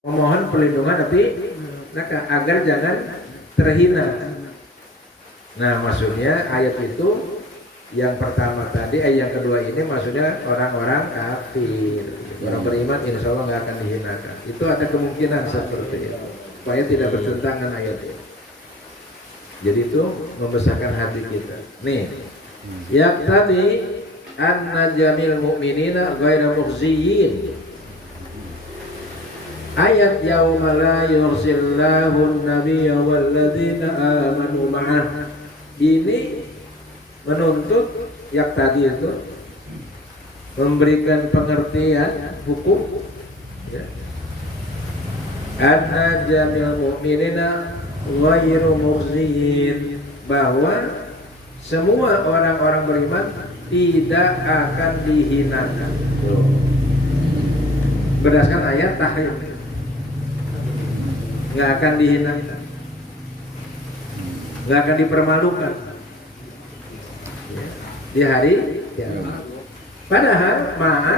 memohon perlindungan tapi agar jangan terhina. Nah, maksudnya ayat itu yang pertama tadi, yang kedua ini maksudnya orang-orang kafir. Orang beriman insya Allah nggak akan dihinakan. Itu ada kemungkinan seperti itu, supaya tidak bertentangan ayat ini. Jadi itu membesarkan hati kita. Nih, yang tadi anna jamil mu'minina ghairu mukhziyin. Ayat yauma la yursillahu an-nabiyya walladzina amanu ma'ah ini menuntut yang tadi itu memberikan pengertian hukum ya. Anna jamil mu'minina ghairu mukhziyin, bahwa semua orang-orang beriman tidak akan dihinakan berdasarkan ayat tahrim. Nggak akan dihinakan, nggak akan dipermalukan di hari kiamat. Padahal ma'a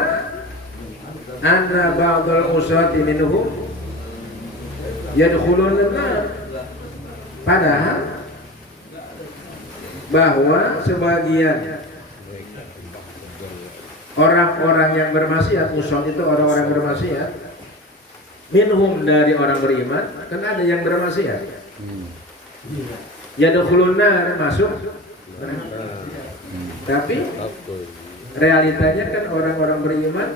anna ba'dal usati minhum yadkhulun an-nar. Padahal bahwa sebagian orang-orang yang bermaksiat, usat itu orang-orang bermaksiat, minhum dari orang beriman, kan ada yang bermaksiat. Yadkhulun nar, masuk. Tapi realitanya kan orang-orang beriman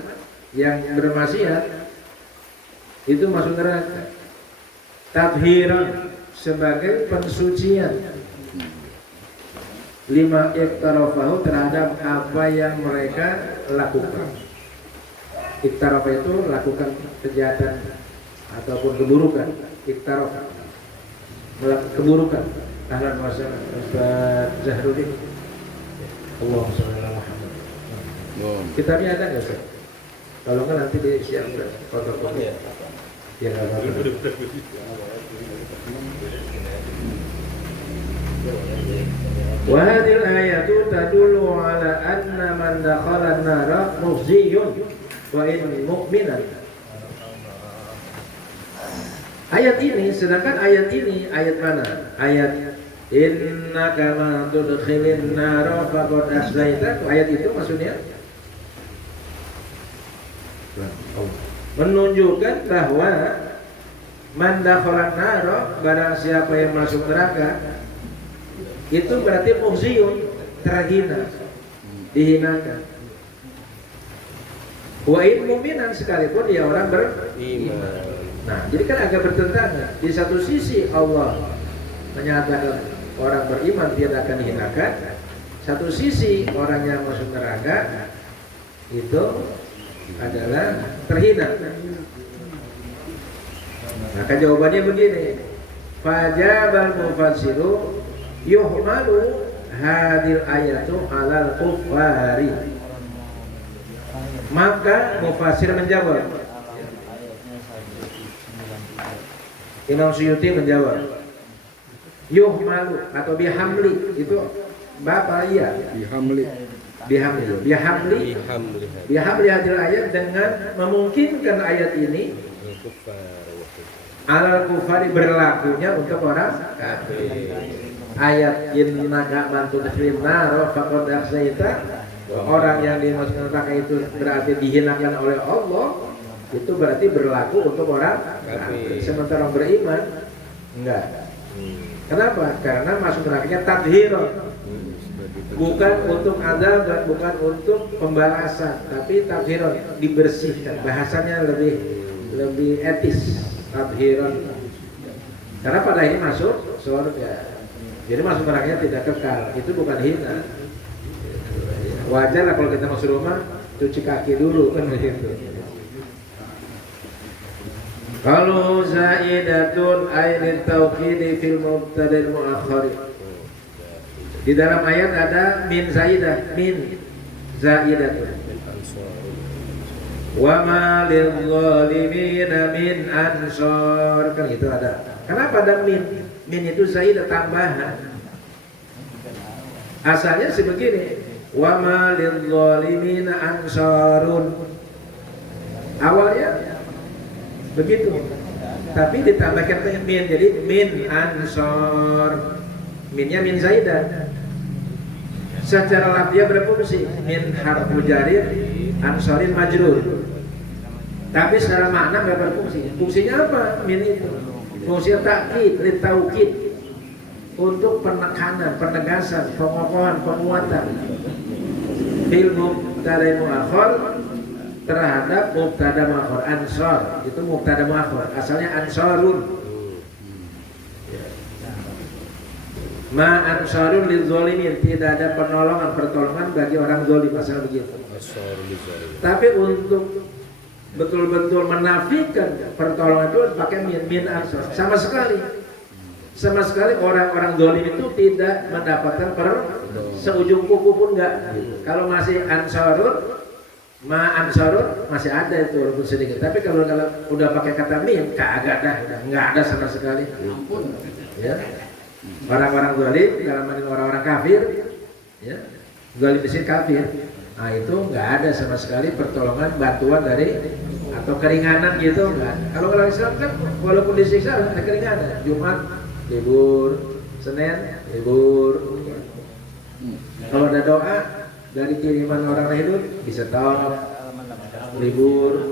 yang bermaksiat itu masuk neraka. Tathhiran, sebagai pensucian lima iktarafahu, terhadap apa yang mereka lakukan. Iktarafa itu lakukan kejahatan ataupun keburukan. Iktaraf keburukan. Ahlan wa sahlan Ustaz Zahruddin. Allahumma shalli ala Muhammad. Kitabnya ada nggak Ustaz? Kalau nggak nanti disiapkan fotokopi. Ya nggak apa-apa. Wa hadhil ayatu tadullu ala anna man dakhala an-nara mukhziyun wa in mu'minan. Ayat ini, sedangkan ayat ini ayat mana? Ayat innaka man tudkhilin nara faqad aslaita. Ayat itu maksudnya menunjukkan bahwa man dakhala an-nara, barang siapa yang masuk neraka, itu berarti mukhziyun, terhina, dihinakan. Wa in mu'minan, sekalipun dia orang beriman. Nah, jadi kan agak bertentangan. Di satu sisi Allah menyatakan orang beriman tidak akan dihinakan, satu sisi orang yang masuk neraka itu adalah terhina. Maka jawabannya begini, fajabal mufassiru yuhmalu hadil ayatu alal kuffari. Maka mufassir menjawab, Imam Suyuti menjawab, yuhmalu atau bihamli, itu bapak iya, bihamli hadil ayat, dengan memungkinkan ayat ini alal kufari, berlakunya untuk orang kafir. Ayat innaka man tudkhilin nar faqad akhzaita, orang yang dimasukkan neraka itu berarti dihinakan oleh Allah, itu berarti berlaku untuk orang kafir. Sementara orang beriman enggak. Kenapa? Karena masuk nerakanya tathhiran, bukan untuk azab dan bukan untuk pembalasan, tapi tathhiran, dibersihkan. Bahasanya lebih etis, tathhiran. Karena pada ini masuk surga. Jadi masuk nerakanya tidak kekal, itu bukan hina. Wajar lah kalau kita masuk rumah cuci kaki dulu kan begitu. Kalau zaidatun ainit tauhid fil mubtada'il muakhkhar. Di dalam ayat ada min zaidah, min zaidatun. Wa ma lil zalimin min ansar, kan itu ada. Kenapa ada min? Min itu zaidah, tambahan. Asalnya sebegini, wa ma lil zalimin ansarun. Awalnya begitu. Tapi ditambahkan ke min, jadi min ansor, minnya min zaidah. Secara lafziah berfungsi min harfu jarir ansorin majrur. Tapi secara makna nggak berfungsi. Fungsinya apa? Min itu fungsinya takkid, litaukid, untuk penekanan, penegasan, pengokohan, penguatan. Fil mubtada muakhar terhadap mubtada muakhar ansor, itu mubtada muakhar, asalnya ansorun. Ma ansarun lil zalimin, tidak ada pertolongan bagi orang zalim, asal begitu. Tapi untuk betul-betul menafikan pertolongan itu pakai min ansar. Sama sekali orang-orang zalim itu tidak mendapatkan seujung kuku pun enggak. Kalau masih ansarun, ma ansarun masih ada itu walaupun sedikit. Tapi kalau udah pakai kata min, kagak dah, enggak ada sama sekali. Ya. Orang-orang zalim dalam arti orang-orang kafir, ya, zalim di sini kafir. Nah itu nggak ada sama sekali pertolongan, bantuan dari atau keringanan gitu nggak. Kalau orang Islam kan walaupun disiksa ada keringanan. Jumat libur, Senin libur. Kalau ada doa dari kiriman orang hidup bisa tahu libur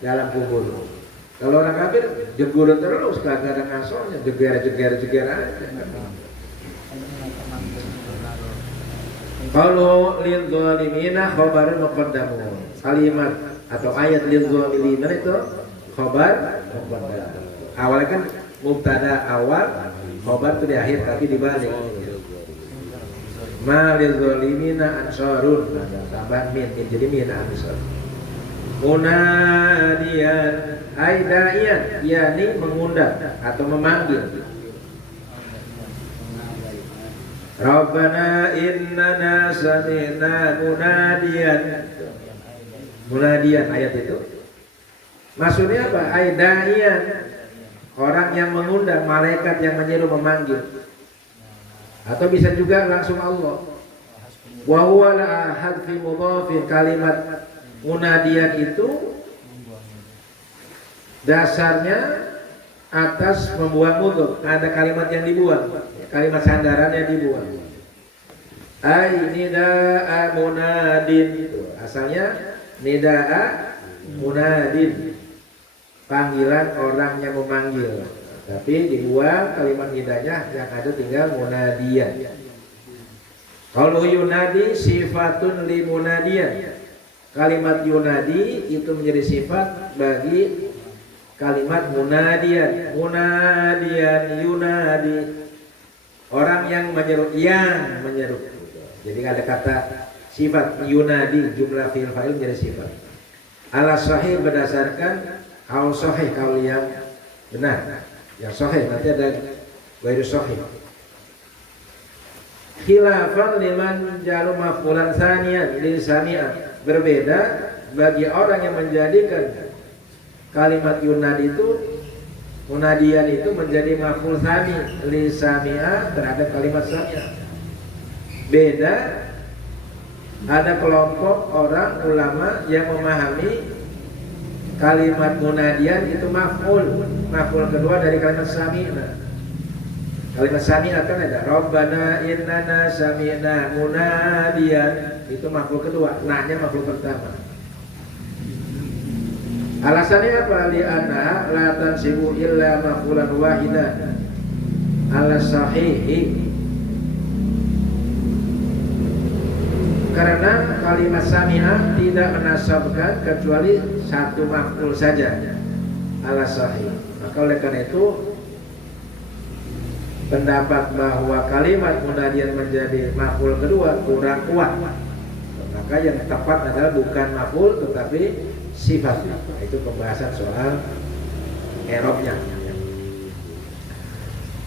dalam kubur. Kalau orang kafir jegur terus, kagak ada ngasonya, jeger aja. Kalau lil zalimina khabarun muqaddamun. Kalimat atau ayat lil zalimina itu khabar muqaddam. Awalnya kan mubtada awal, khabar itu di akhir tapi dibalik. Ma lil zalimina ansarun, tambah min jadi min ansar. Munadiyan aidayan, yakni mengundang atau memanggil. Rabbana innana sami'na munadiyan ayat itu maksudnya apa? Aidayan, orang yang mengundang, malaikat yang menyeru, memanggil. Atau bisa juga langsung Allah. Wa huwa la hadfi mudhafin, kalimat munadian itu dasarnya atas membuang mudhof, ada kalimat yang dibuang, kalimat sandarannya dibuang. Ai nidaa munadin, asalnya nidaa munadin, panggilan orang yang memanggil, tapi dibuang kalimat nidanya, yang ada tinggal munadian. Kalau yunadi sifatun li munadian, kalimat yunadi itu menjadi sifat bagi kalimat munadian. Munadian yunadi, orang yang menyeru, Jadi ada kata sifat yunadi, jumlah fi'il fa'il menjadi sifat. Ala sahih berdasarkan kaul sahih, kaul yang benar. Yang sahih nanti ada ghairu sahih. Khilafan liman jalu maf'ulan tsaniyan li sami'a, berbeda bagi orang yang menjadikan kalimat yunadi itu, munadian itu menjadi maf'ul tsani li sami'a terhadap kalimat sami'a. Beda, ada kelompok orang ulama yang memahami kalimat munadian itu maf'ul kedua dari kalimat sami'na. Kalimat sami'ah kan ada Rabbana innana sami'na munadian, itu maf'ul kedua, na-nya maf'ul pertama. Alasannya apa? Li'anna la tansibu illa maf'ulan wahidan ala sahihi, karena kalimat sami'ah tidak menasabkan kecuali satu maf'ul saja ala sahih. Maka oleh karena itu pendapat bahwa kalimat munadian menjadi maf'ul kedua kurang kuat. Maka yang tepat adalah bukan maf'ul tetapi sifat. Itu pembahasan soal i'rabnya.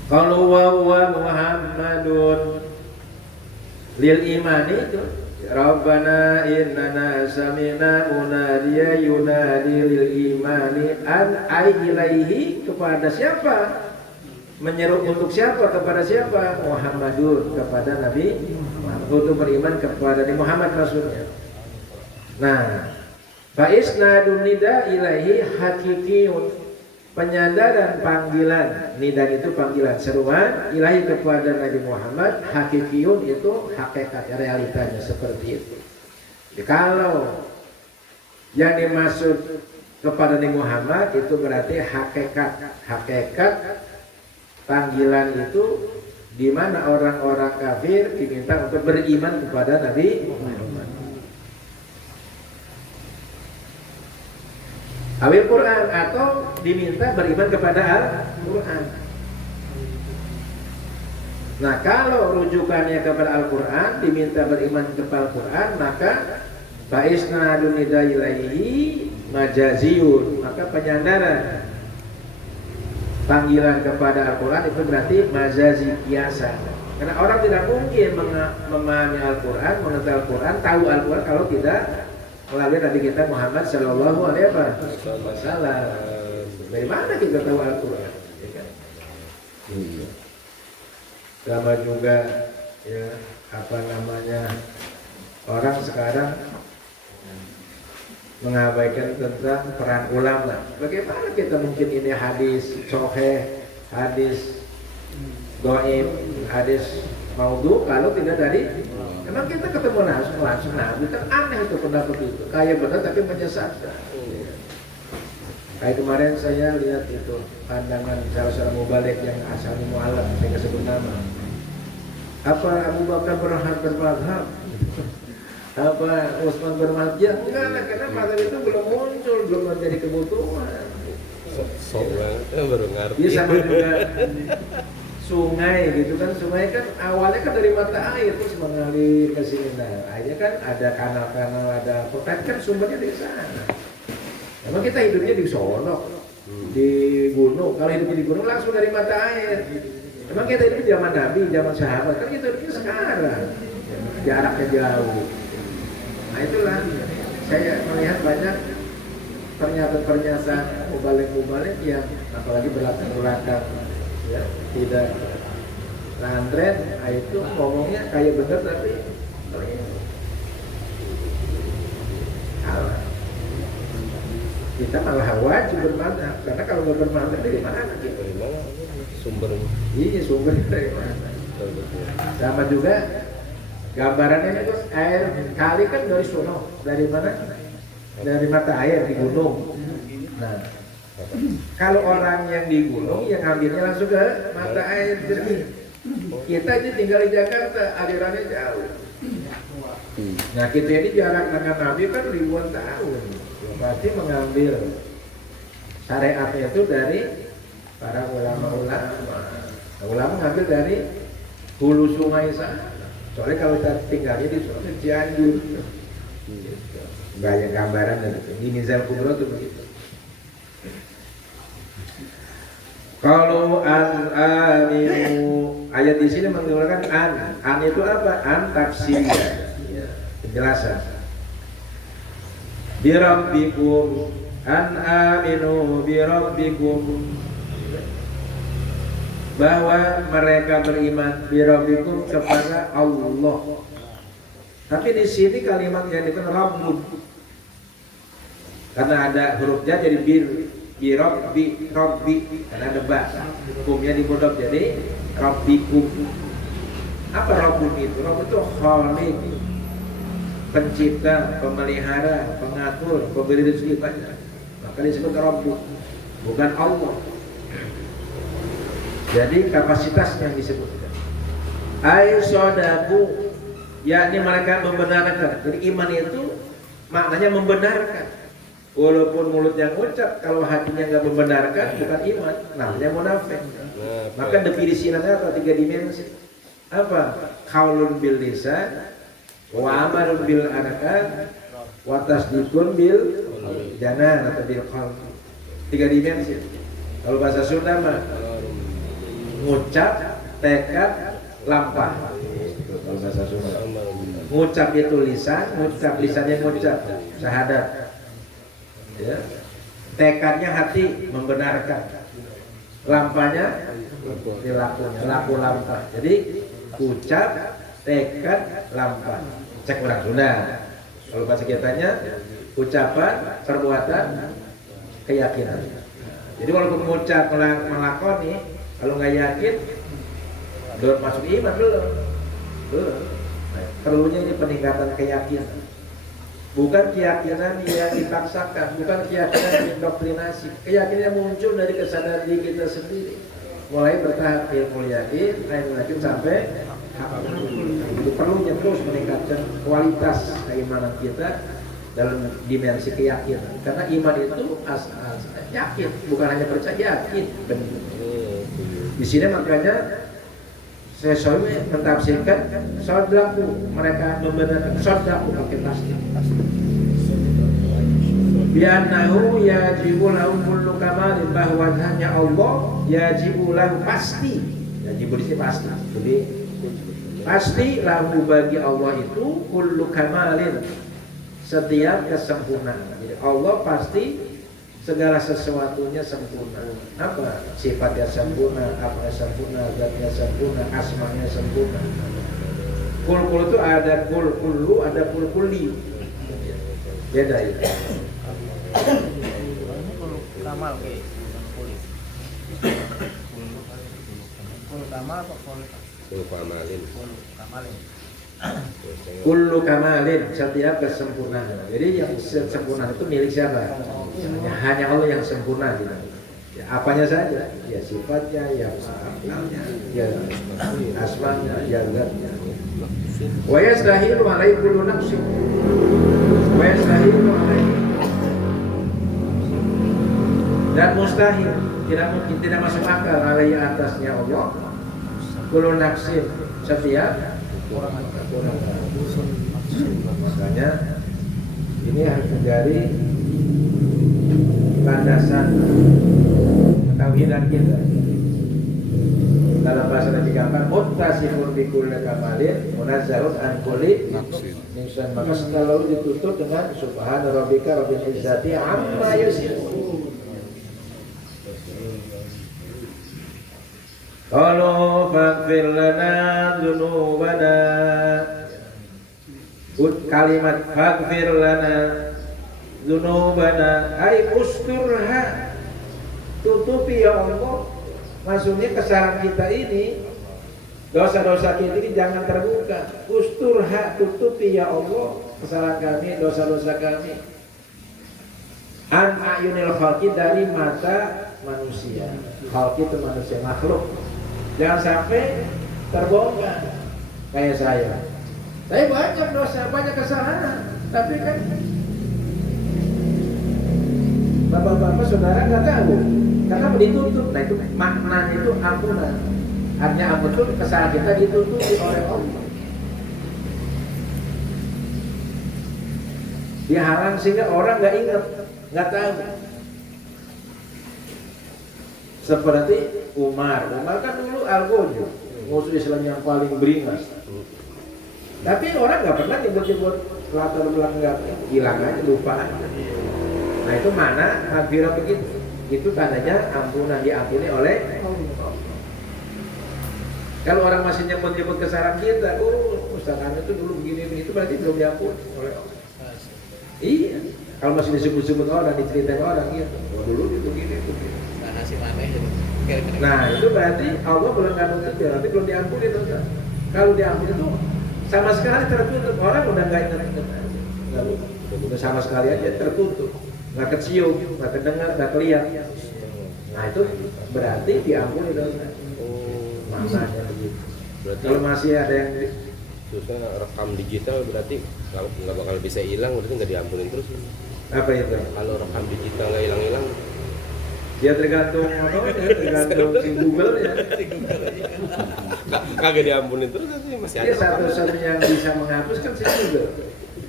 Kalau wa Muhammadun lil imani itu Rabbana innana sami'na munadiya yunadi lil imani an ai ilaihi, kepada siapa? Menyeru untuk siapa? Kepada siapa? Muhammadun, kepada Nabi Muhammad, untuk beriman kepada Nabi Muhammad maksudnya. Nah, Fa isnadun nida ilaihi hakikiyun. Penyandaran panggilan, nida itu panggilan seruan ilahi kepada Nabi Muhammad, hakikiyun itu hakikat realitanya seperti itu. Jadi, kalau yang dimaksud kepada Nabi Muhammad itu berarti hakikat panggilan itu di mana orang-orang kafir diminta untuk beriman kepada Nabi Muhammad. Awil Quran atau diminta beriman kepada Al-Quran. Nah, kalau rujukannya kepada Al-Quran, diminta beriman kepada Al-Quran, maka fa'isnadun nida ilaihi majaziyun, maka penyandaran panggilan kepada Al-Quran itu berarti majazi kiasan. Karena orang tidak mungkin memahami Al-Quran, mengerti Al-Quran, tahu Al-Quran kalau tidak melalui Nabi kita Muhammad Sallallahu Alaihi Wasallam. Dari mana kita tahu Al-Quran? Ya kan? Sama juga ya apa namanya, orang sekarang mengabaikan tentang peran ulama. Bagaimana kita mungkin ini hadis sahih, hadis dhaif, hadis maudhu kalau tidak dari emang kita ketemu langsung Nabi, kan aneh itu pendapat itu. Kayak benar tapi menyesatkan. Kayak kemarin saya lihat itu pandangan salah seorang mubalik yang asalnya mu'alaf, saya nggak sebut nama. Apa Abu Bakar bermadhab? Apa Utsman bermadhab? Ya enggak lah, karena madhab itu belum muncul, belum menjadi kebutuhan. Baru ngerti. Iya, sama juga sungai gitu kan, sungai kan awalnya kan dari mata air terus mengalir ke sini. Nah, akhirnya kan ada kanal-kanal, ada potat, kan sumbernya di sana. Emang kita hidupnya di sono, di gunung. Kalau hidupnya di gunung langsung dari mata air. Emang kita hidup zaman Nabi, zaman sahabat, kan kita hidupnya sekarang. Jaraknya jauh. Nah, itulah saya melihat banyak pernyataan-pernyataan mubalik yang apalagi berlatar belakang, ya, tidak ngantret, nah itu ngomongnya kayak bener tapi salah. Kita malah wajib bermadhab, karena kalau nggak bermadhab dari mana kita? Dari mana sumbernya? Iya, sumbernya dari mana? Sama juga gambarannya itu air kali kan dari sono, dari mana? Dari mata air di gunung. Nah, kalau orang yang di gunung yang ambilnya langsung ke mata air jernih. Kita ini tinggal di Jakarta, alirannya jauh. Nah, kita ini jarak dengan Nabi kan ribuan tahun. Berarti mengambil syariatnya itu dari para ulama-ulama. Ulama ngambil dari hulu sungai sana. Soalnya kalau kita tinggalnya di sungai Cianjur. Banyak gambaran dari itu. Di Mizal Kubro itu begitu. Kalau aminu, ayat di sini menggunakan an itu apa? An tafsiriyah, ya, penjelasan. Birabbikum, an aminu birabbikum, bahwa mereka beriman birabbikum kepada Allah. Tapi di sini kalimat yang dikatakan Rabbun, karena ada huruf ja jadi Rabbi, karena ada ba, hukumnya dimudaf jadi Rabbikum. Apa Rabbun itu? Rabbun itu Khaliq, pencipta, pemelihara, pengatur, pemberi rezeki banyak. Maka disebut Rabbu, bukan Allah. Jadi kapasitasnya yang disebutkan. Ay sodaku, yakni mereka membenarkan. Jadi iman itu maknanya membenarkan. Walaupun mulutnya ngucap, kalau hatinya nggak membenarkan, bukan iman, namanya munafik. Maka definisinya apa? 3 dimensi. Apa? Qaulun bil lisan, wa amalun bil arkan, wa tasdiqun bil janan atau bil qalb. 3 dimensi. Kalau bahasa Sunda mah ngucap, tekad, lampah. Kalau bahasa Sunda. Ngucap itu lisan, ngucap lisannya ngucap, syahadat. Ya. Tekadnya hati membenarkan, lampanya dilakukan, laku lampah. Jadi ucap, tekad, lampah. Cek orang Sunda. Kalau bahasa kitanya ucapan, perbuatan, keyakinan. Jadi walaupun mengucap melakoni, kalau nggak yakin, belum masuk iman belum. Nah, perlunya ini peningkatan keyakinan. Bukan keyakinan yang dipaksakan, bukan keyakinan yang indoktrinasi. Keyakinan muncul dari kesadaran diri kita sendiri. Mulai bertahap ilmu yakin, sampai itu perlunya terus meningkatkan kualitas keimanan kita dalam dimensi keyakinan. Karena iman itu asal yakin, bukan hanya percaya, yakin. Di sini makanya saya selalu mentafsirkan sodaqu, mereka membenarkan sodaqu pakai tasdid. Bi'annahu yajibu lahu kullu kamalin, bahwa hanya Allah yajibu lahu pasti. Yajibu di sini pasti. Jadi pasti lahu bagi Allah itu kullu kamalin, setiap kesempurnaan. Jadi Allah pasti segala sesuatunya sempurna. Apa? Sifatnya sempurna, apanya sempurna, zatnya sempurna, asmanya sempurna. Kul itu ada kul-kullu, ada kul-kulli. Beda itu. Kamal kayak kul kamal apa kul kamalin? Kullu kamalin, setiap kesempurnaan. Jadi yang sempurna itu milik siapa? Hanya Allah yang sempurna gitu. Ya, apanya saja, ya sifatnya, ya akalnya, ya asmanya, ya zatnya. Wa yastahilu alaihi kullu nafsin. Wa yastahilu alaihi, dan mustahil, tidak mungkin, tidak masuk akal alaihi atasnya Allah kullu nafsin, setiap orang. Makanya ini harus menjadi landasan ketauhidan kita. Dalam bahasa Nabi Gampang, muttasifun bi kulli kamalin munazzahun an kulli nafsin. Maka selalu ditutup dengan subhana rabbika rabbil izzati amma yasifun. Qalu faghfir lana dzunubana. Kalimat faghfir lana dzunubana ay usturha, tutupi ya Allah. Maksudnya kesalahan kita ini, dosa-dosa kita ini jangan terbuka. Usturha, tutupi ya Allah kesalahan kami, dosa-dosa kami. An ayunil khalqi, dari mata manusia. Khalqi itu manusia, makhluk. Jangan sampai terbongkar kayak saya. Saya banyak dosa, banyak kesalahan, tapi kan bapak-bapak saudara nggak tahu, karena ditutup. Nah itu maknanya itu ampunan. Artinya ampun itu kesalahan kita ditutupi oleh Allah. Dihalang sehingga orang nggak ingat, nggak tahu. Seperti Umar kan dulu Al-Ghazali, musuh Islam yang paling beringas. Tapi orang nggak pernah nyebut-nyebut latar belakang, hilang aja, lupa aja. Nah itu mana maghfirah begitu? Itu tandanya ampunan, diampuni oleh Allah. Kalau orang masih nyebut-nyebut kesalahan kita, ustaznya itu dulu begini, itu berarti belum diampuni oleh Allah. Iya, kalau masih disebut-sebut orang, diceritain orang gitu, dulu itu begini. Nah itu berarti Allah belum nutup, berarti belum diampuni dosa. Kalau diampuni itu sama sekali tertutup, orang udah nggak ingat aja, udah sama sekali aja tertutup, nggak kecium, nggak kedengar, nggak kelihat. Nah itu berarti diampuni dosa. Maknanya begitu. Kalau masih ada yang rekam digital, berarti nggak bakal bisa hilang, berarti nggak diampunin terus. Apa itu? Kalau rekam digital nggak hilang-hilang, ya tergantung tergantung si Google ya. Kagak diampunin terus sih, masih ada. Dia satu-satunya yang bisa menghapus kan si Google.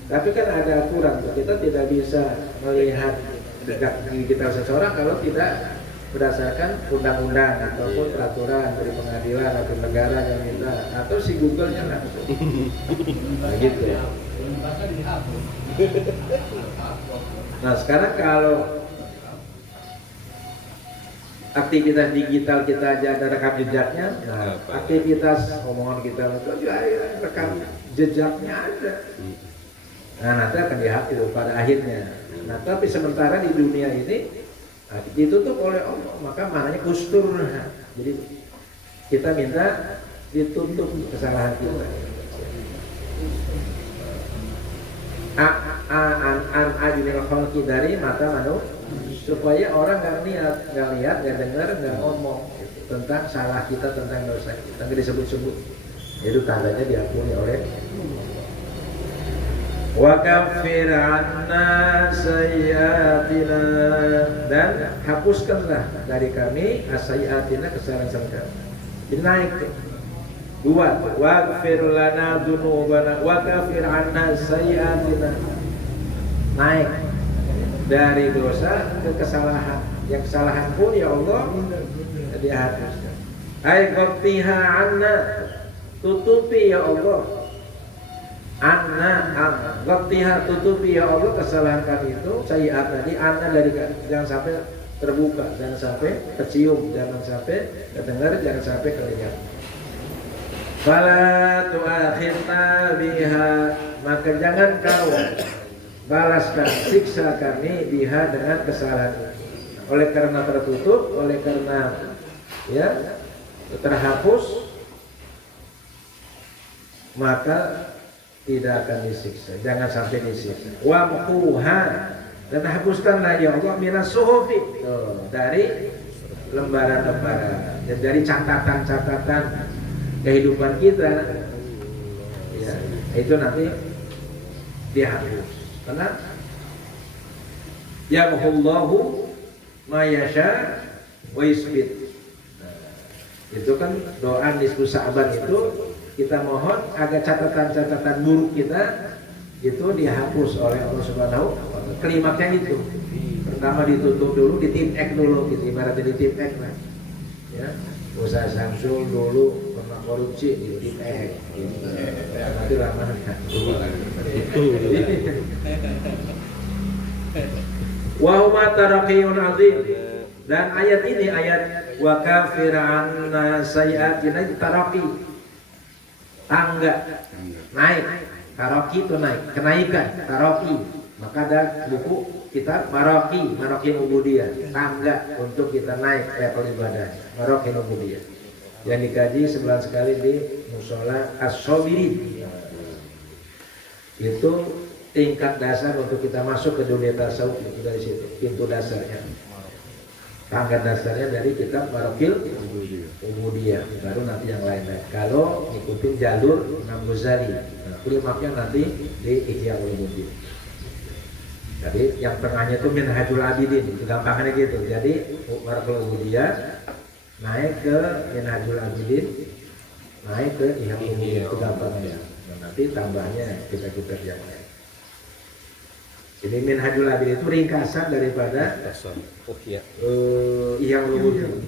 Tapi kan ada aturan, kita tidak bisa melihat jejak digital seseorang kalau tidak berdasarkan undang-undang ataupun peraturan dari pengadilan atau negara yang minta, atau si Google-nya langsung. Nah gitu ya. Nah sekarang kalau aktivitas digital kita aja ada rekam jejaknya, nah aktivitas omongan kita itu juga rekam jejaknya ada. Nah, nanti akan dihapus pada akhirnya. Nah, tapi sementara di dunia ini ditutup oleh Allah, maka maknanya kustur. Jadi kita minta ditutup kesalahan kita. An ajinil khalqi dari mata manusia, supaya orang nggak lihat, nggak dengar, nggak ngomong tentang salah kita, tentang dosa kita, nggak disebut-sebut. Itu tandanya diampuni oleh wa kaffir anna sayyiatina, dan hapuskanlah dari kami sayyiatina, kesalahan kami. Jadi naik tuh. Dua, waghfir lana dzunubana wa kaffir anna sayyiatina. Naik dari dosa ke kesalahan. Yang kesalahan pun ya Allah dihapuskan. Ai qatiha anna, tutupi ya Allah. Ghatiha, tutupi ya Allah kesalahan kami itu. Sayyiat tadi anna dari jangan sampai terbuka, jangan sampai kecium, jangan sampai kedengar, jangan sampai kelihatan. Fala tu'akhirna biha, maka jangan kau balaskan, siksa kami biha dengan kesalahan. Oleh karena tertutup, oleh karena ya terhapus, maka tidak akan disiksa, jangan sampai disiksa. Wamquha, dan hapuskanlah ya Allah minas suhufi, dari lembaran-lembaran, dan dari catatan-catatan kehidupan kita, ya, itu nanti dihapus. Karena yamhullahu ma yasha wa yusbit. Itu kan doa nisfu Sa'ban itu, kita mohon agar catatan-catatan buruk kita itu dihapus oleh Allah Subhanahu wa Ta'ala. Klimaksnya itu. Pertama ditutup dulu, ditipek dulu gitu, ibaratnya ditipek lah. Ya. Usaha Samsul dulu pernah korupsi ditipek gitu. Nanti lama itu. Wa huma taraqiyun azim. Dan ayat ini ayat wa kafir anna sayyi'atina, taraqi, tangga naik, taraqi itu naik, kenaikan, taraqi. Maka ada buku kita Maraqi Ubudiyah, tangga untuk kita naik level ibadah, Maraqi Ubudiyah, yang dikaji sebulan sekali di Musola As-Sabirin. Itu tingkat dasar untuk kita masuk ke dunia tasawuf, itu dari situ, pintu dasarnya. Tangga dasarnya dari kitab Maraqi Ubudiyah, baru nanti yang lain. Kalau ngikutin jalur Imam Ghazali, nah, klimaksnya nanti di Ihya Ulumuddin. Jadi yang tengahnya itu Minhajul Abidin, itu gampangnya gitu. Jadi Maraqi Ubudiyah naik ke Minhajul Abidin, naik ke Ihya Ulumuddin, itu gampangnya. Nah, nanti tambahnya kita yang lain. Jadi Minhajul Abidin itu ringkasan daripada Ihya Ulumuddin.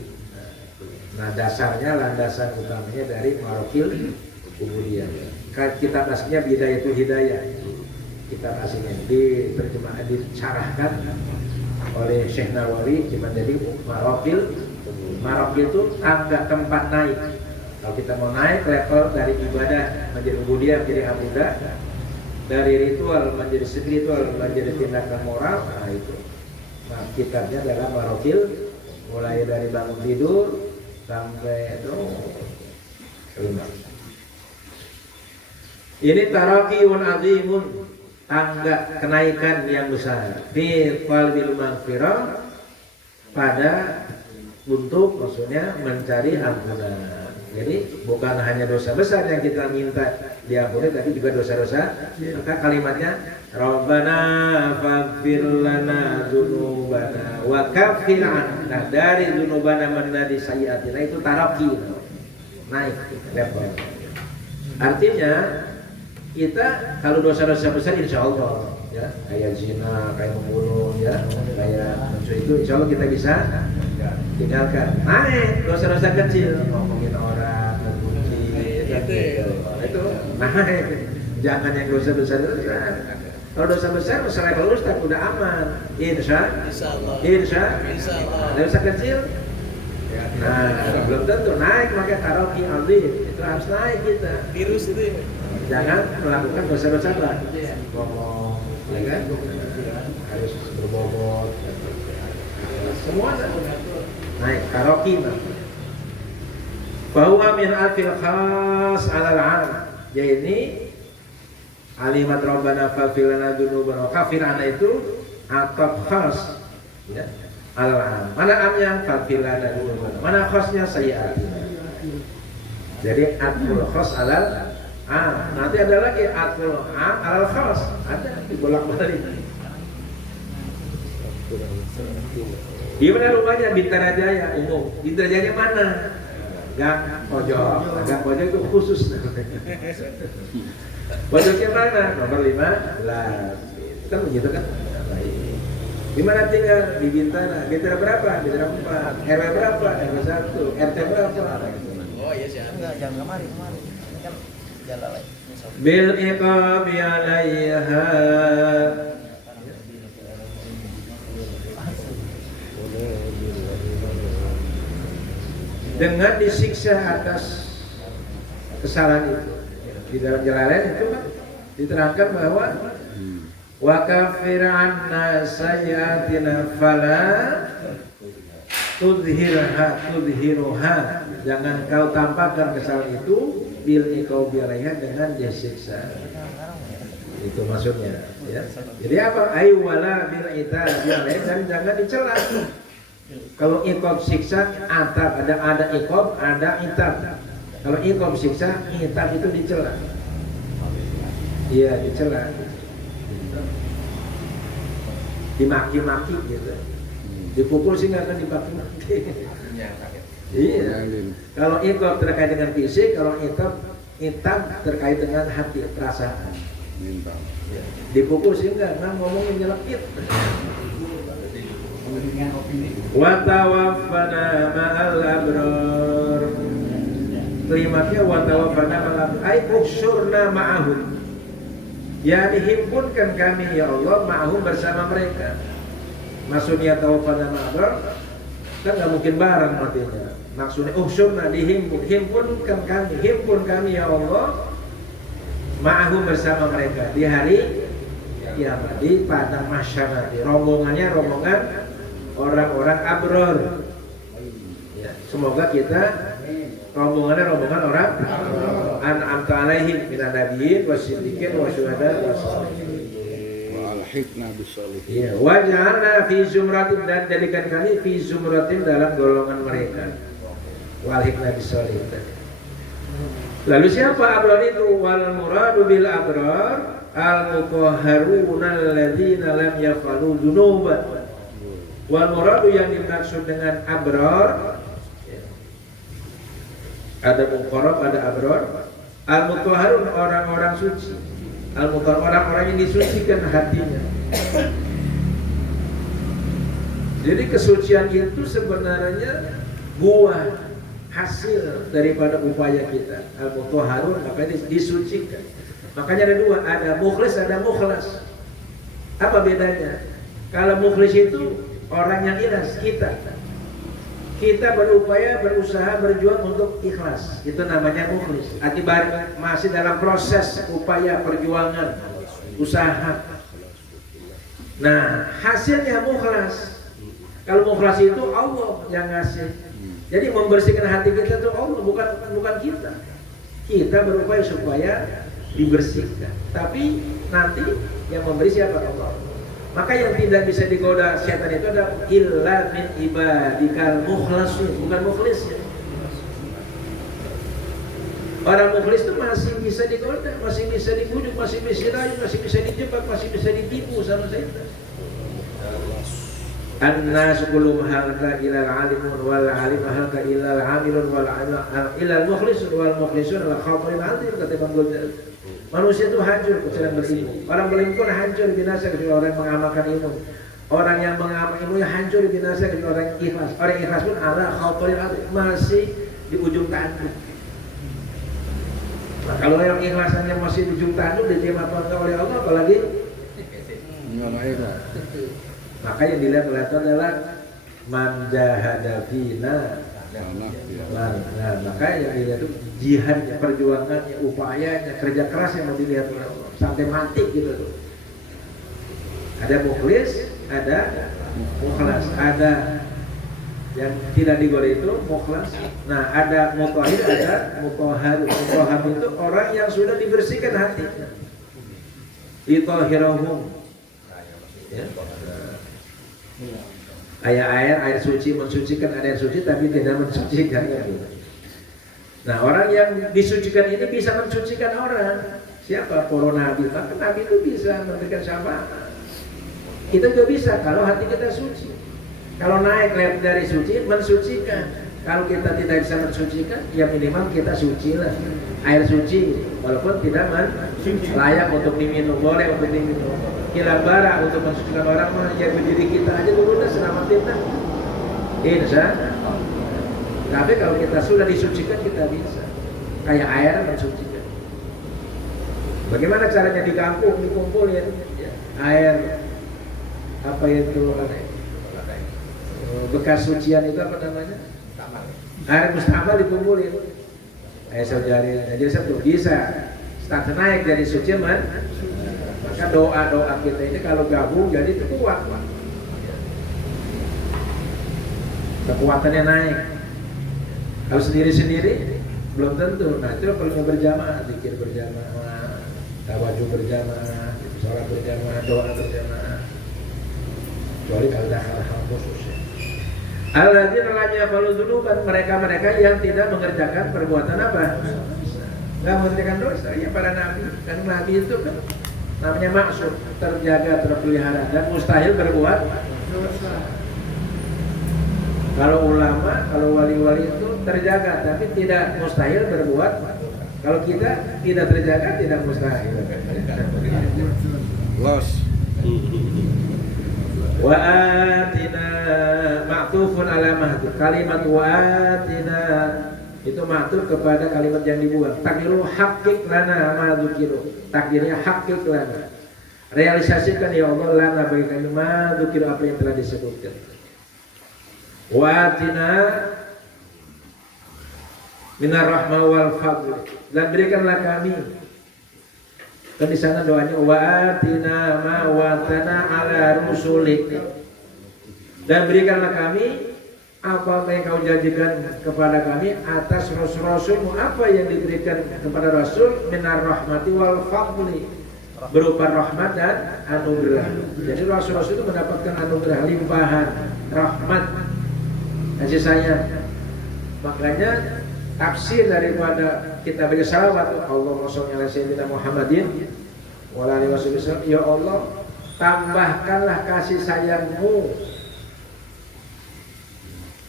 Nah, dasarnya, landasan utamanya dari Maraqi Ubudiyah. Kitab aslinya Bidayatul Hidayah. Kitab aslinya diterjemahkan, dicarahkan oleh Syekh Nawawi, cuma jadi Maraqi itu tangga tempat naik. Kalau kita mau naik level dari ibadah menjadi ubudiyah, menjadi abudah, dari ritual menjadi spiritual, menjadi tindakan moral, nah itu. Nah, kitabnya adalah Maraqi, mulai dari bangun tidur sampai itu kelima. Ini taraqiun azimun, tangga kenaikan yang besar. Fi qalbil maghfirah, pada untuk maksudnya mencari ampunan. Jadi bukan hanya dosa besar yang kita minta diampuni, tapi juga dosa-dosa. Maka kalimatnya Rabbana faghfir lana dzunubana wa kaffir anna, dari dzunubana menadi sayyiatina, itu taraqi, naik level. Artinya kita kalau dosa-dosa besar insya Allah ya, kayak zina, kayak membunuh ya, kayak itu insya Allah kita bisa tinggalkan. Naik dosa-dosa kecil, ngomongin orang, berkunci, itu naik. Jangan yang dosa-dosa besar. Kalau dosa besar, selevel ustaz udah aman. Insya Allah. Dosa kecil, nah belum tentu naik. Maka taraqi azim itu harus naik kita. Virus itu ya. Jangan melakukan dosa-dosa lagi. Ngomong kan? Harus berbobot, semua naik karaoke. Bahwa min alfil khas alal am, jadi alimat robbana faghfir lana dzunubana wa kaffir 'anna itu atap khas ya, alal am. Mana amnya faghfir lana dzunubana, mana khasnya sayyi'atina. Jadi atul khas alal am. Nanti ada lagi atul am alal khas, ada dibolak-balik. Di mana rumahnya Bintara Jaya umum? Bintara Jaya mana? Gang pojok, gang pojok itu khusus. Pojoknya mana? Nomor 15. Kan begitu kan? Di mana tinggal? Di Bintara. Bintara berapa? Bintara 4. RW berapa? RW 1. RT berapa? Oh iya sih. Enggak, jangan kemari. Ini kan jalan lain. Bil iqabi 'alaiha. Dengan disiksa atas kesalahan itu. Di dalam Jalalain itu kan diterangkan bahwa wa kaffir 'anna sayyi'atina fala tudhiruha. Jangan kau tampakkan kesalahan itu bil iqabi 'alaiha, dengan disiksa. Itu maksudnya ya. Jadi apa? Ay wala bil itabi 'alaiha, dan jangan dicela. Kalau iqab siksa, atap, ada iqab, ada itab. Kalau iqab siksa, itab itu dicela. Iya, dicela. Dimaki-maki gitu. Dipukul sih nggak akan dimaki-maki. Iya. Kalau iqab terkait dengan fisik, kalau itab terkait dengan hati, perasaan. Dipukul sih nggak ngomongin nyelekit. Wa tawaffana ma'al abrar. Kalimatnya wa tawaffana ma'al abrar, ay uksurna ma'ahum. Ya, dihimpunkan kami ya Allah ma'ahum, bersama mereka. Maksudnya tawaffana ma'al abrar kan nggak mungkin bareng artinya. Maksudnya uksurna, himpunkan kami ya Allah ma'ahum, bersama mereka di hari kiamat, di padang mahsyar. Rombongannya rombongan orang-orang abror ya, semoga kita rombongannya rombongan orang an'amta alaihim minan nabiyyin wasiddiqin wasyuhada wassalihin wa alhiqna bis-shalihin. Ya, wa ja'alna fi zumratin, dan jadikan kami fi zumratin, dalam golongan mereka. Wa alhiqna bis-shalihin. Lalu siapa abror itu? Wal muradu bil abrar al-mutahharuna alladzina lam yaf'alu dzunuban. Wal muradu, yang dimaksud dengan abrar, ada muqarrab, ada abrar. Al-mutahharun, orang-orang suci. Al-mutahhar, orang-orang yang disucikan hatinya. Jadi kesucian itu sebenarnya buah hasil daripada upaya kita. Al-mutahharun, makanya disucikan. Makanya ada dua, ada mukhlis, ada mukhlas. Apa bedanya? Kalau mukhlis itu orang yang ikhlas, kita berupaya, berusaha, berjuang untuk ikhlas, itu namanya mukhlis. Akibat masih dalam proses upaya, perjuangan, usaha. Nah, hasilnya mukhlas. Kalau mukhlas itu Allah yang ngasih. Jadi membersihkan hati kita itu Allah, bukan kita. Kita berupaya supaya dibersihkan. Tapi nanti yang memberi siapa? Allah. Maka yang tidak bisa digoda setan itu adalah illa min ibadikal mukhlasin, bukan mukhlisnya. Orang mukhlis itu masih bisa digoda, masih bisa dibujuk, masih bisa dirayu, masih bisa dijebak, masih bisa ditipu sama setan. An-nasu kulluhum halaka ilal alimun wal alim halaka ilal amilun wal ilal mukhlisun wal mukhlisun al khatirul azim, kata Imam Ghazali. Manusia itu hancur kecuali berilmu. Orang berilmu pun hancur binasa kecuali orang yang mengamalkan ilmu. Orang yang mengamalkan ilmu hancur binasa kecuali orang yang ikhlas. Orang yang ikhlas pun ala khatirul azim, masih di ujung tanduk. Nah, kalau yang ikhlasannya masih di ujung tanduk, diterima apa enggak oleh Allah, apalagi maka yang dilihat oleh Allah adalah man jahada fina. Nah, maka yang dilihat itu jihadnya, perjuangannya, upayanya, kerja keras yang mau dilihat oleh Allah sampai mati gitu tuh. Ada mukhlis, ada mukhlas, ada yang tidak digoreng itu mukhlas. Nah, ada mutahhir, ada mutahhar. Mutahhar itu orang yang sudah dibersihkan hatinya. Itahhirahum. Ya. Air suci mensucikan, ada yang suci tapi tidak mensucikan. Nah, orang yang disucikan ini bisa mensucikan orang. Siapa? Para nabi. Maka nabi itu bisa memberikan syafaat. Kita juga bisa kalau hati kita suci. Kalau naik level dari suci, mensucikan. Kalau kita tidak bisa mensucikan, ya minimal kita suci lah. Air suci, walaupun tidak layak untuk diminum, boleh untuk diminum. Kila bara untuk mensucikan orang, ya diri kita aja dulu dah selamatin dah. Insya. Tapi kalau kita sudah disucikan, kita bisa. Kayak air mensucikan. Bagaimana caranya di kampung dikumpulin air apa itu? Bekas sucian itu apa namanya? Air mustamal dikumpulin. Air saudari, jadi satu bisa start naik dari suci maka doa kita ini kalau gabung jadi kuat. Kekuatannya naik. Kalau sendiri-sendiri belum tentu. Nah itu perlu berjamaah, zikir berjamaah, tawadhu berjamaah, sholat berjamaah, doa berjamaah. Kecuali kalau ada hal-hal khusus. Alladzina lam yaf'alu dzunuban, mereka-mereka yang tidak mengerjakan perbuatan apa? Enggak mengerjakan dosa. Ya para nabi, kan nabi itu kan namanya maksud, terjaga, terpelihara dan mustahil berbuat dosa. Kalau ulama, kalau wali-wali itu terjaga tapi tidak mustahil berbuat. Kalau kita tidak terjaga, tidak mustahil. Los. Wa atina ma'tufun ala mahdud. Kalimat wa atina itu ma'tuf kepada kalimat yang dibuang. Takdiru haqqik lana ma dzukiru. Takdirnya haqqik lana. Realisasikan ya Allah lana bagi kami ma dzukiru, apa yang telah disebutkan. Wa atina minar rahmah wal fadl, dan berikanlah kami. Kan di sana doanya wa atina ma watana ala rusulik, dan berikanlah kami apa yang kau janjikan kepada kami atas rasul-rasulmu, apa yang diberikan kepada rasul minar rahmati wal fadli, berupa rahmat dan anugerah. Jadi rasul-rasul itu mendapatkan anugerah, limpahan, rahmat, kasih sayang. Makanya tafsir daripada kita baca salawat, Allahumma sholli ala sayyidina Muhammadin wa ala alihi wasallam, ya Allah tambahkanlah kasih sayangmu,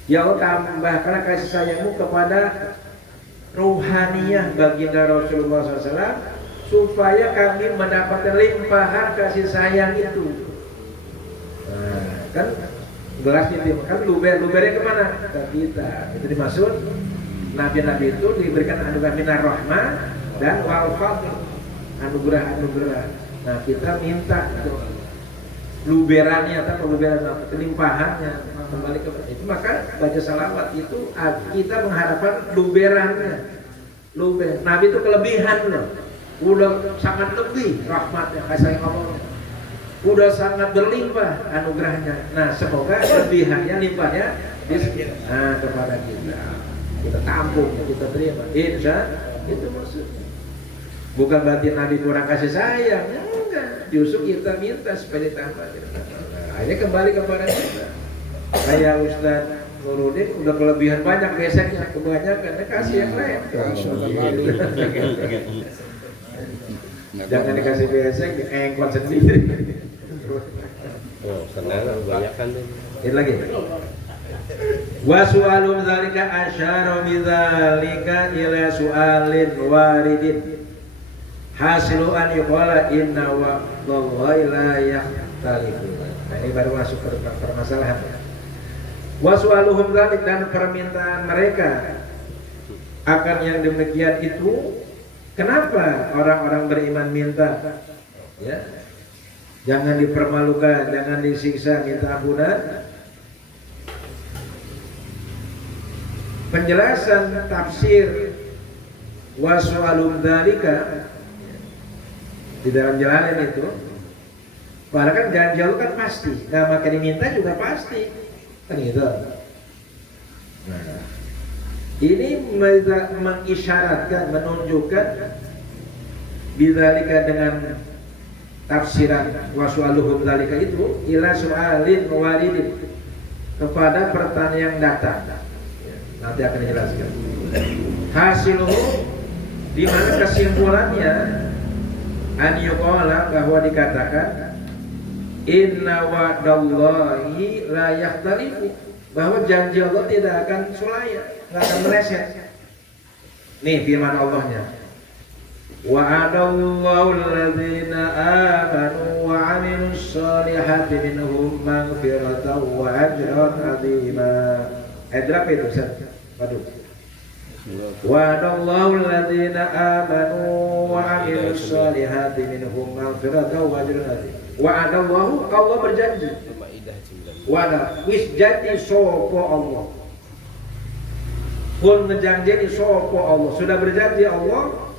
ya Allah tambahkanlah kasih sayangmu kepada ruhaniyah baginda Rasulullah SAW, supaya kami mendapatkan limpahan kasih sayang itu. Nah, kan gelasnya kan lubernya kemana? Ke kita. Itu dimaksud nabi-nabi itu diberikan anugerah minar rahmah dan wal fadl, anugerah. Nah kita minta luberannya atau luberan limpahannya kembali ke itu. Maka baca salawat itu kita mengharapkan luberannya. Nabi itu kelebihan loh, udah sangat lebih rahmatnya, kasih Allah, udah sangat berlimpah anugerahnya. Nah semoga kelebihannya, limpahnya kepada kita tampung, kita terima. Insya itu maksudnya. Bukan berarti Nabi kurang kasih sayang, enggak. Justru kita minta supaya ditambah. Nah, ini kembali kepada kita. Kayak Ustaz Nurudin udah kelebihan banyak, beseknya kebanyakan, kasih yang lain. Jangan dikasih besek, diengkot sendiri. Oh, senang kebanyakan tuh. Ini lagi. Wa su'alum dzalika asyara bidzalika ila su'alin waridin hasilu an yuqala inna wa wallahi la yakhtalifu. Nah, ini baru masuk ke permasalahan. Wa su'aluhum dzalik, dan permintaan mereka akan yang demikian itu. Kenapa orang-orang beriman minta? Ya. Jangan dipermalukan, jangan disiksa, minta ampunan. Penjelasan tafsir wa su'alum dzalika di dalam Jalalain itu Padahal kan janji Allah kan pasti, nah maka diminta juga pasti, kan gitu. Nah, ini mengisyaratkan, menunjukkan bidzalika dengan tafsiran wasu'aluhum dzalika itu ila su'alin waridin, kepada pertanyaan yang datang. Nanti akan dijelaskan. Hasiluhu, di mana kesimpulannya, an yuqala, bahwa dikatakan inna wa'dallahi la yakhtalifu, bahwa janji Allah tidak akan sulaya, tidak akan meleset. Nih firman Allahnya, wa'adallahu alladhina amanu wa 'amilus solihati minhum maghfiratan wa ajran 'azima. Ayat berapa itu Ustaz? Waduh. Wa'adallahu alladhina amanu wa 'amilus solihati minhum maghfiratan wa ajran 'azima. Wa'adallahu, Allah berjanji. Wa'ada wis janji sapa Allah. Pun menjanji sapa Allah, sudah berjanji Allah.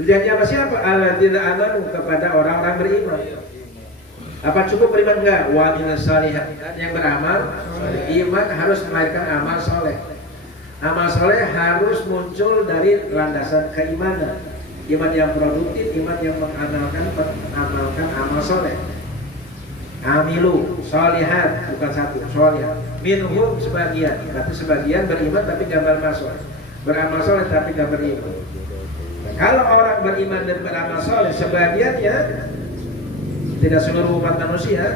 Berjanji apa siapa? Alladzina amanu, kepada orang-orang beriman. Apa cukup beriman enggak? Wa amilas shalihat, yang beramal. Iman harus melahirkan amal soleh. Amal soleh harus muncul dari landasan keimanan. Iman yang produktif, iman yang mengamalkan amal soleh. Amilu sholihat, bukan satu, sholihat. Minhum, sebagian, berarti sebagian beriman tapi gak beramal soleh. Beramal soleh tapi gak beriman. Nah, kalau orang beriman dan beramal soleh, sebagiannya, tidak seluruh umat manusia,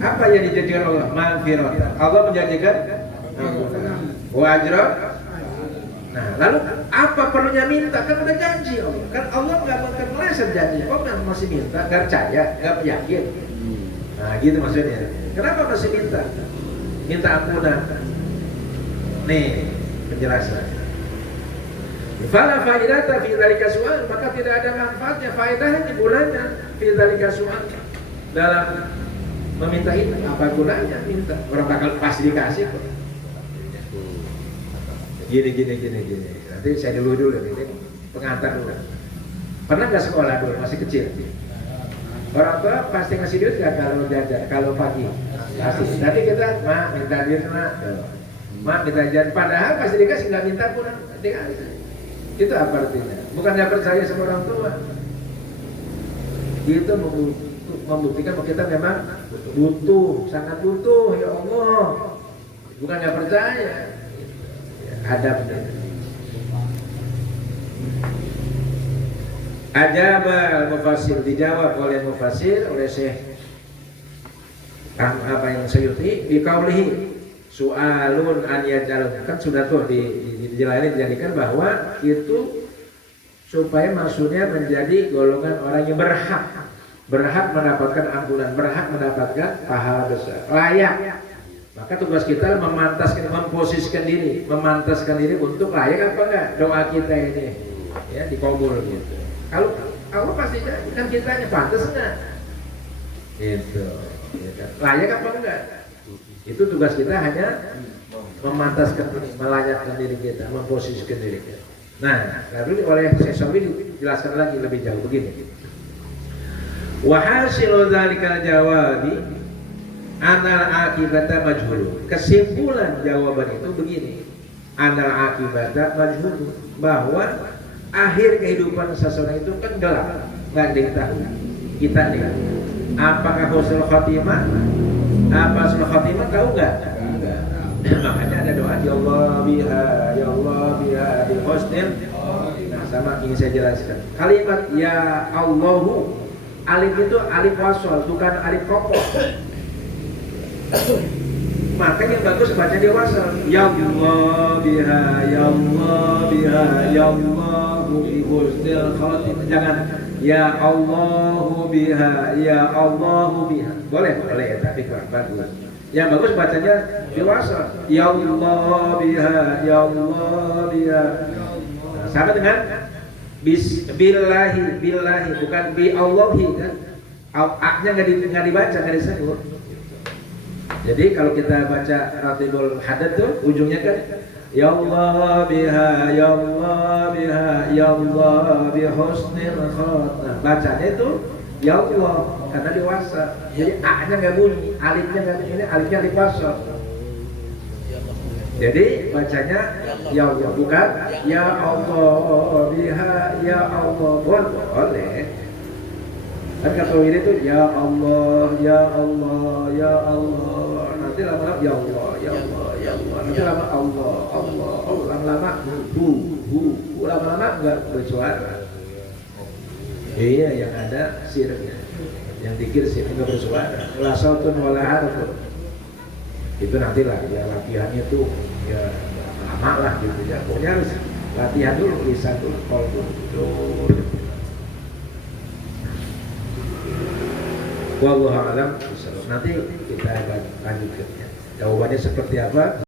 apa yang dijanjikan Allah? Maghfirah. Allah menjanjikan wa ajran. Nah, lalu apa perlunya minta? Kan udah janji Allah. Kan Allah nggak akan meleset janji. Kok masih minta? Nggak percaya, nggak yakin. Nah, gitu maksudnya. Kenapa masih minta? Minta ampunan. Nih penjelasan. Fala faidata fi dzalika su'al, maka tidak ada manfaatnya, faedahnya di bulannya fi dzalika su'al, dalam meminta itu. Apa gunanya minta? Orang bakal pasti dikasih kok. Gini. Nanti saya dulu ini pengantar dulu. Pernah nggak sekolah dulu masih kecil? Orang tua pasti ngasih duit nggak kalau jajan, kalau pagi? Pasti. Nanti kita, mak minta duit mak minta jajan. Padahal pasti dikasih, nggak minta pun dikasih. Itu apa artinya? Bukan nggak percaya sama orang tua. Itu membuktikan bahwa kita memang butuh, sangat butuh, ya Allah. Bukan nggak percaya. Adabnya. Ajabal mufassir, dijawab oleh mufassir, oleh Syekh apa yang Suyuti di qaulihi su'alun an yajal, kan sudah tuh dijadikan bahwa itu supaya maksudnya menjadi golongan orang yang berhak mendapatkan ampunan, berhak mendapatkan pahala besar, layak. Maka tugas kita memantaskan, memposisikan diri, memantaskan diri untuk layak apa enggak doa kita ini, ya dikabul gitu. Kalau Allah pasti kan kitanya pantas enggak, gitu, ya kan? Layak apa enggak? Itu tugas kita, hanya memantaskan diri, melayakkan diri kita, memposisikan diri kita. Nah, lalu oleh Syekh Sobi dijelaskan lagi lebih jauh begini. Wa hasilu dzalikal jawabi anal akibata majhul. Kesimpulan jawaban itu begini, anal akibata majhul, bahwa akhir kehidupan seseorang itu kan gelap, nggak diketahui. Kita nih, apakah husnul khotimah? Apa husnul khotimah, tahu nggak? Makanya ada doa, ya Allah biha di husnil. Nah, sama ingin saya jelaskan. Kalimat ya Allahu, alif itu alif wasol, bukan alif kokoh. Maka yang bagus baca dia wasal. Ya Allah biha, ya Allah biha, ya Allah bi husnil khatimah. Jangan ya Allah biha, ya Allah biha. Boleh, tapi kurang bagus. Yang bagus bacanya di wasal. Ya Allah biha, ya Allah biha. Nah, sama dengan billahi, bukan bi Allahi kan. A-nya nggak dibaca, nggak disebut. Jadi kalau kita baca Ratibul Hadad tuh ujungnya kan ya Allah biha, ya Allah biha, ya Allah bi husnil khatimah. Nah, bacanya itu ya Allah. karena dewasa. Jadi A-nya nggak bunyi, alifnya nggak bunyi, ini alifnya alif wasal. Jadi bacanya ya Allah, bukan ya Allah biha ya Allah. Boleh. Kan kata ini tuh ya Allah ya Allah ya Allah. Nanti lama-lama ya Allah ya Allah ya Allah. Nanti lama Allah Allah. Lama-lama hu lama-lama enggak bersuara. Iya, yang ada sirnya, yang dikir sir enggak bersuara. La sautun wala harfun. Itu nantilah ya latihannya tuh ya lama lah gitu ya. Pokoknya harus latihan dulu, lisan dulu, kol dulu. Wallahu a'lam. Nanti kita akan lanjutkan. Jawabannya seperti apa?